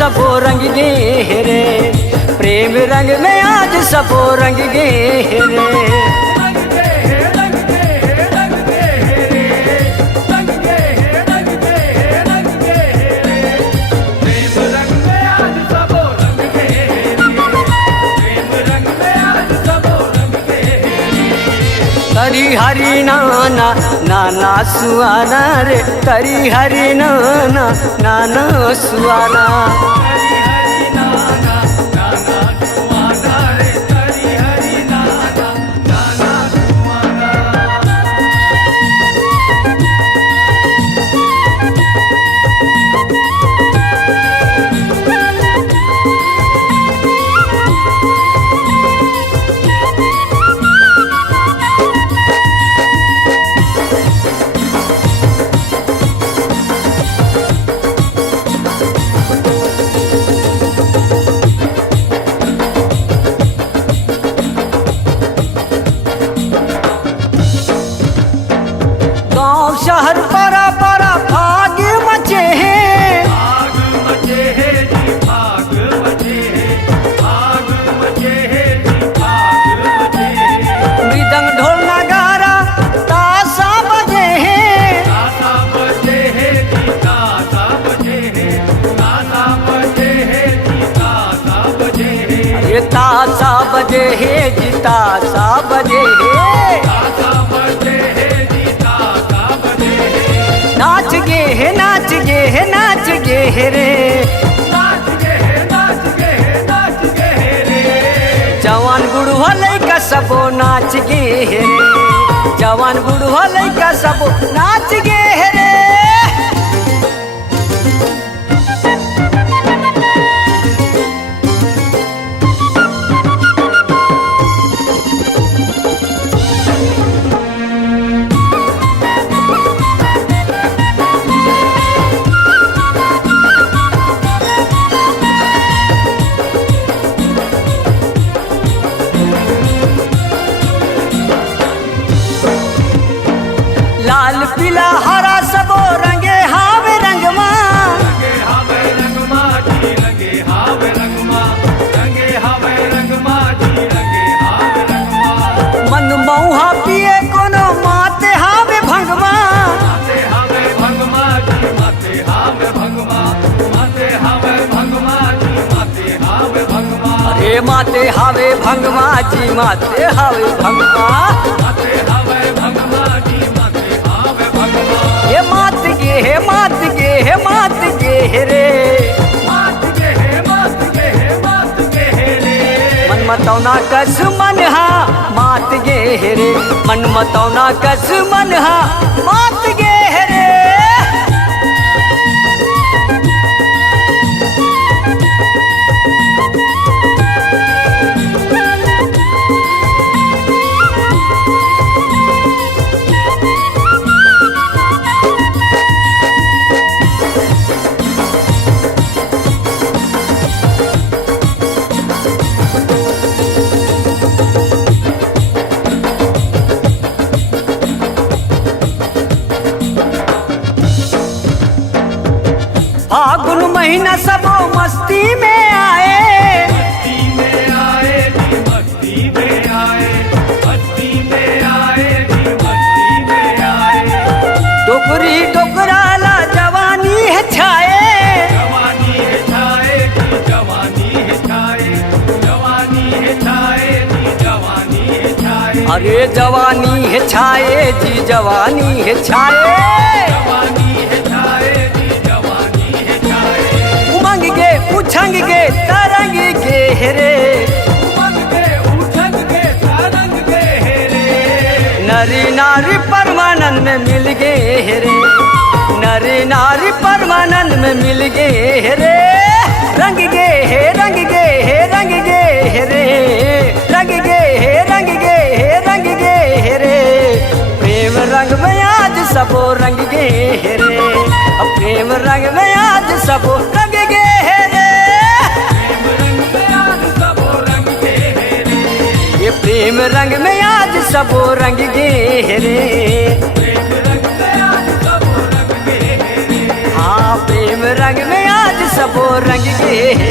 सबो रंग गे रे, प्रेम रंग में आज सबो रंग गे रे। तरी हरी नाना नाना सुआना रे, तरी हरी नाना नाना सुआना। गाँव शहर परा परा भाग मचे हैं, भाग मचे है जी, भाग मचे है, भाग मचे है जी, भाग मचे है। मृदंग ढोल नगारा ताशा बजे हैं, ताशा बजे है जी, ताशा बजे है, ताशा बजे है जी, ताशा बजे है। ये ताशा बजे है जी, ताशा बजे है। ताशा बजे है जी, ताशा बजे है। नाच गे है, नाच गे है, नाच गे है रे, नाच गे है, नाच गे है, नाच गे है रे। जवान बुढ़वा लइका सबो नाच गे है रे, जवान बुढ़वा लइका सबो नाच गे है रे। लाल पीला हरा सबो रंगे हावे रंगमा, रंगे हावे रंगमा जी, रंगे हावे रंगमा, रंगे हावे रंगमा जी, रंगे हावे रंगमा। मन मऊहा पिए कोनो माते हावे भंगमा, माते हावे भंगमा जी, माते हावे भंगमा, माते हावे भंगमा जी, माते हावे भंगमा। अरे माते हावे भंगमा जी, माते हावे भंगमा। माते हावे भंगमा जी, माते हावे भंगमा। ये मात गे है, मात गे है, मात गे है रे, मात गे है, मात गे है, मात गे है रे। मन मतौना कस मन हा मात गे है रे, मन मतौना कस मन हा मात गे है रे। फागुन महीना सबो मस्ती में आए, मस्ती में आए जी, मस्ती में आए, मस्ती में आए जी, मस्ती में आए। डोकरी डोकराला जवानी है छाए, जवानी है छाए जी, जवानी है छाए, जवानी है छाए जी, जवानी है छाए। अरे जवानी है छाए जी, जवानी है छाए। जवानी है छाए जी, जवानी है छाए। उमंग गे उछंग गे तरंग गे रे, उमंग गे उछंग गे तरंग गे रे। नरी नारी परमानंद में मिल गए रे, नरी नारी परमानंद में मिल गए रे। रंग गे है, रंग गे है, रंग गे है रे, रंग गे है, रंग गे है, रंग गे है रे। प्रेम रंग में आज सबो रंग गे है रे, प्रेम रंग में आज सबो रंग गे है रे। प्रेम रंग में आज सबो रंग गे रे। ये प्रेम रंग में आज सबो रंग गे रे, प्रेम रंग में आज सबो रंग गे रे। हाँ प्रेम रंग में आज सबो रंग गे हे